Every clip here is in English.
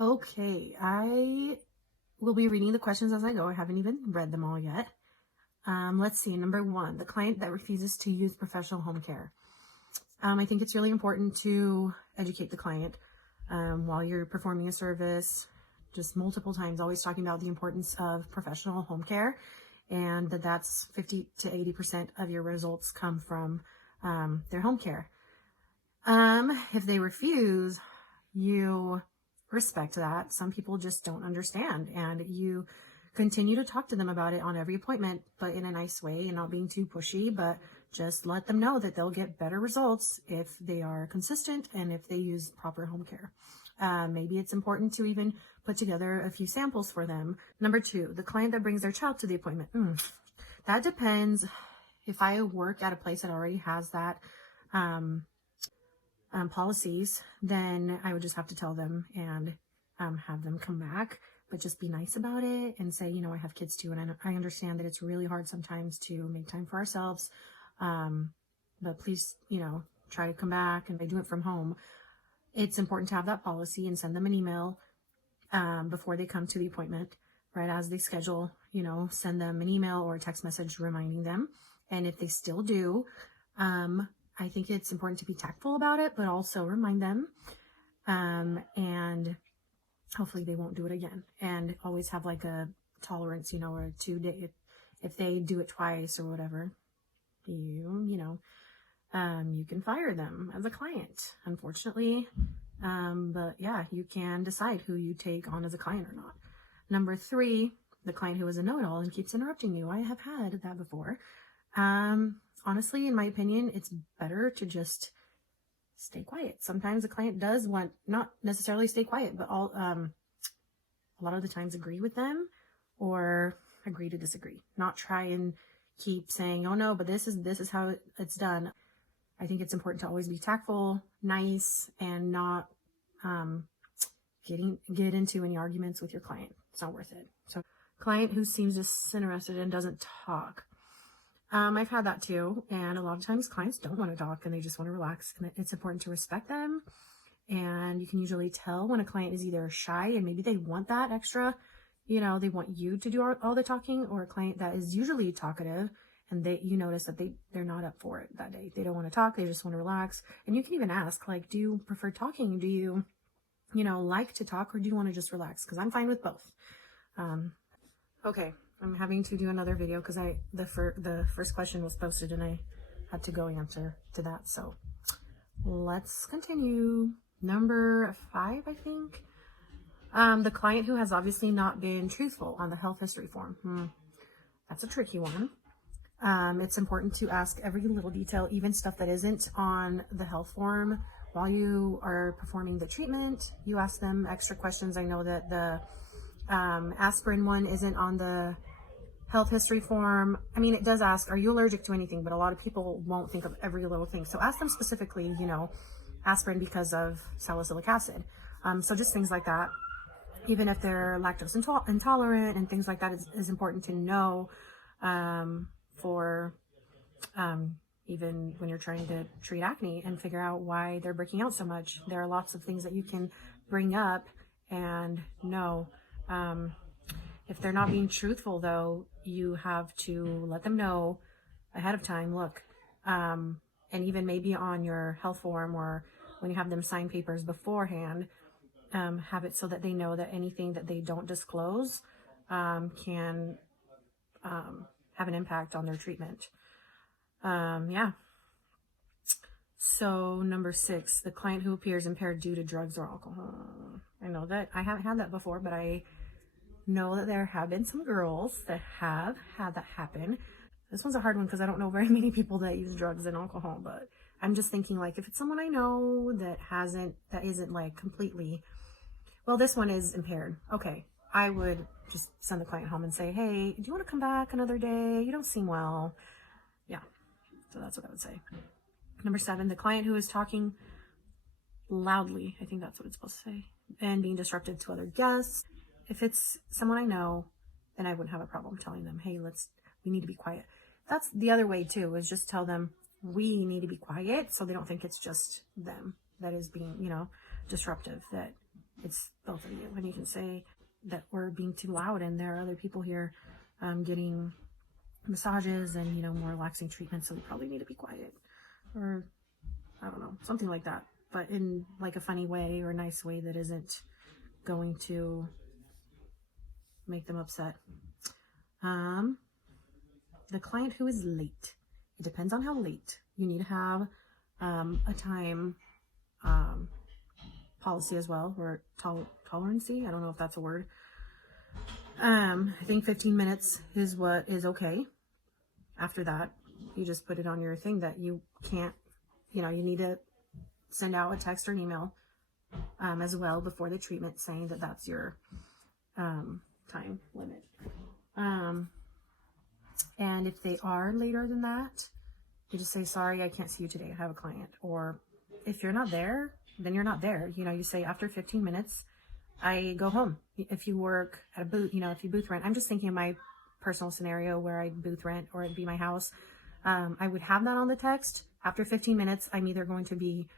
Okay, I will be reading the questions as I go. I haven't even read them all yet. Let's see. Number one, the client that refuses to use professional home care. I think it's really important to educate the client while you're performing a service, just multiple times, always talking about the importance of professional home care, and that's 50 to 80% of your results come from their home care. If they refuse, you respect that. Some people just don't understand, and you continue to talk to them about it on every appointment, but in a nice way and not being too pushy, but just let them know that they'll get better results if they are consistent and if they use proper home care. Maybe it's important to even put together a few samples for them. Number two, the client that brings their child to the appointment. That depends. If I work at a place that already has that policies, then I would just have to tell them and have them come back, but just be nice about it and say, I have kids too, and I understand that it's really hard sometimes to make time for ourselves, but please, try to come back, and I do it from home. It's important to have that policy and send them an email before they come to the appointment, right as they schedule, send them an email or a text message reminding them. And if they still do, I think it's important to be tactful about it, but also remind them, and hopefully they won't do it again. And always have like a tolerance, or a 2 day, if they do it twice or whatever, you can fire them as a client, unfortunately. But yeah, you can decide who you take on as a client or not. Number three, the client who is a know-it-all and keeps interrupting you. I have had that before. Honestly, in my opinion, it's better to just stay quiet. Sometimes a client does want not necessarily stay quiet, but a lot of the times agree with them or agree to disagree. Not try and keep saying, oh no, but this is how it's done. I think it's important to always be tactful, nice, and not get into any arguments with your client. It's not worth it. So, client who seems disinterested and doesn't talk. I've had that too, and a lot of times clients don't want to talk and they just want to relax, and it's important to respect them. And you can usually tell when a client is either shy and maybe they want that extra, they want you to do all the talking, or a client that is usually talkative and you notice that they're not up for it that day. They don't want to talk, they just want to relax. And you can even ask, like, do you prefer talking? Do you, like to talk, or do you want to just relax? Because I'm fine with both. Okay. I'm having to do another video because the first question was posted and I had to go answer to that. So let's continue. Number 5, I think. The client who has obviously not been truthful on the health history form. That's a tricky one. It's important to ask every little detail, even stuff that isn't on the health form. While you are performing the treatment, you ask them extra questions. I know that the aspirin one isn't on the health history form. I mean, it does ask, are you allergic to anything? But a lot of people won't think of every little thing. So ask them specifically, aspirin because of salicylic acid. So just things like that. Even if they're lactose intolerant and things like that is important to know for even when you're trying to treat acne and figure out why they're breaking out so much. There are lots of things that you can bring up and know. If they're not being truthful, though, you have to let them know ahead of time, look, and even maybe on your health form or when you have them sign papers beforehand, have it so that they know that anything that they don't disclose can have an impact on their treatment. Yeah. So number 6, the client who appears impaired due to drugs or alcohol. I know that I haven't had that before, but I know that there have been some girls that have had that happen. This one's a hard one because I don't know very many people that use drugs and alcohol, but I'm just thinking, like, if it's someone I know that isn't like completely, well, this one is impaired. Okay. I would just send the client home and say, hey, do you want to come back another day? You don't seem well. Yeah. So that's what I would say. Number 7, the client who is talking loudly. I think that's what it's supposed to say. And being disruptive to other guests. If it's someone I know, then I wouldn't have a problem telling them, hey, we need to be quiet. That's the other way too, is just tell them we need to be quiet so they don't think it's just them that is being, disruptive, that it's both of you. And you can say that we're being too loud and there are other people here getting massages and, you know, more relaxing treatments, so we probably need to be quiet, or I don't know, something like that, but in like a funny way or a nice way that isn't going to make them upset. The client who is late, it depends on how late. You need to have a time policy as well, or tolerancy. I don't know if that's a word. I think 15 minutes is what is okay. After that, you just put it on your thing that you can't, you know, you need to send out a text or an email as well before the treatment saying that that's your time limit. And if they are later than that, you just say, sorry, I can't see you today. I have a client. Or if you're not there, then you're not there. You know, you say after 15 minutes, I go home. If you work at a booth, you know, if you booth rent, I'm just thinking of my personal scenario where I booth rent or it'd be my house. I would have that on the text. After 15 minutes, I'm either going to be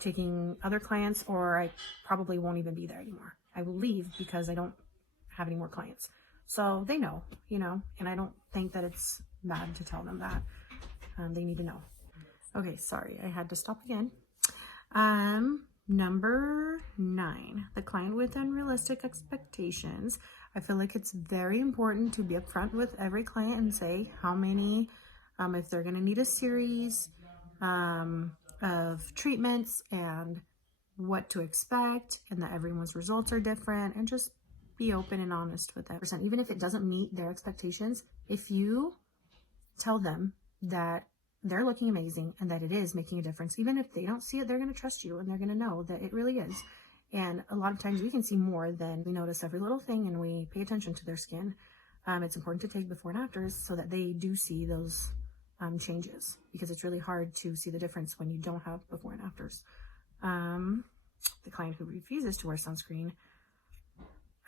taking other clients, or I probably won't even be there anymore. I will leave because I don't have any more clients. So they know, you know, and I don't think that it's bad to tell them that. They need to know. Okay, sorry, I had to stop again. Number 9, the client with unrealistic expectations. I feel like it's very important to be upfront with every client and say how many, if they're going to need a series of treatments and what to expect, and that everyone's results are different, and just be open and honest with that person. Even if it doesn't meet their expectations, if you tell them that they're looking amazing and that it is making a difference, even if they don't see it, they're going to trust you and they're going to know that it really is. And a lot of times we can see more than we notice every little thing, and we pay attention to their skin. It's important to take before and afters so that they do see those changes, because it's really hard to see the difference when you don't have before and afters. The client who refuses to wear sunscreen.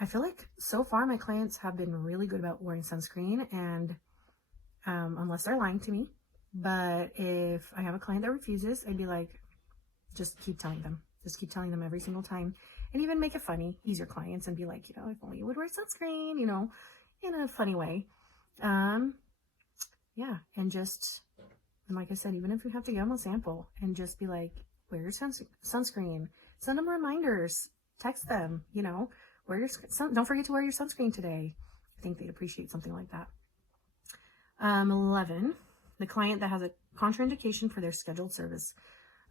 I feel like so far my clients have been really good about wearing sunscreen, and unless they're lying to me. But if I have a client that refuses, I'd be like, just keep telling them. Just keep telling them every single time. And even make it funny. Ease your clients and be like, you know, if only you would wear sunscreen, you know, in a funny way. Yeah, and just, and like I said, even if you have to give them a sample and just be like, wear your sunscreen. Send them reminders. Text them, you know, wear your don't forget to wear your sunscreen today. I think they'd appreciate something like that. 11, the client that has a contraindication for their scheduled service.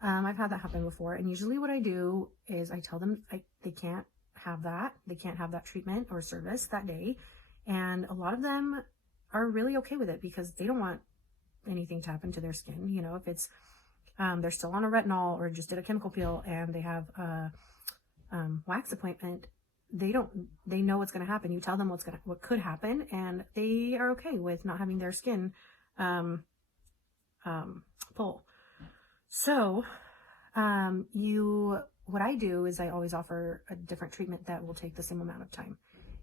I've had that happen before, and usually what I do is I tell them they can't have that. They can't have that treatment or service that day. And a lot of them are really okay with it because they don't want anything to happen to their skin. You know, if it's, they're still on a retinol or just did a chemical peel and they have a wax appointment, they know what's going to happen. You tell them what could happen, and they are okay with not having their skin pull. So, what I do is I always offer a different treatment that will take the same amount of time,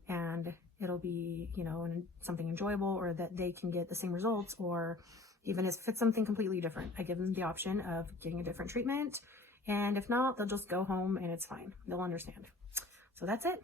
and it'll be, you know, something enjoyable, or that they can get the same results, or even if it's something completely different, I give them the option of getting a different treatment. And if not, they'll just go home and it's fine. They'll understand. So that's it.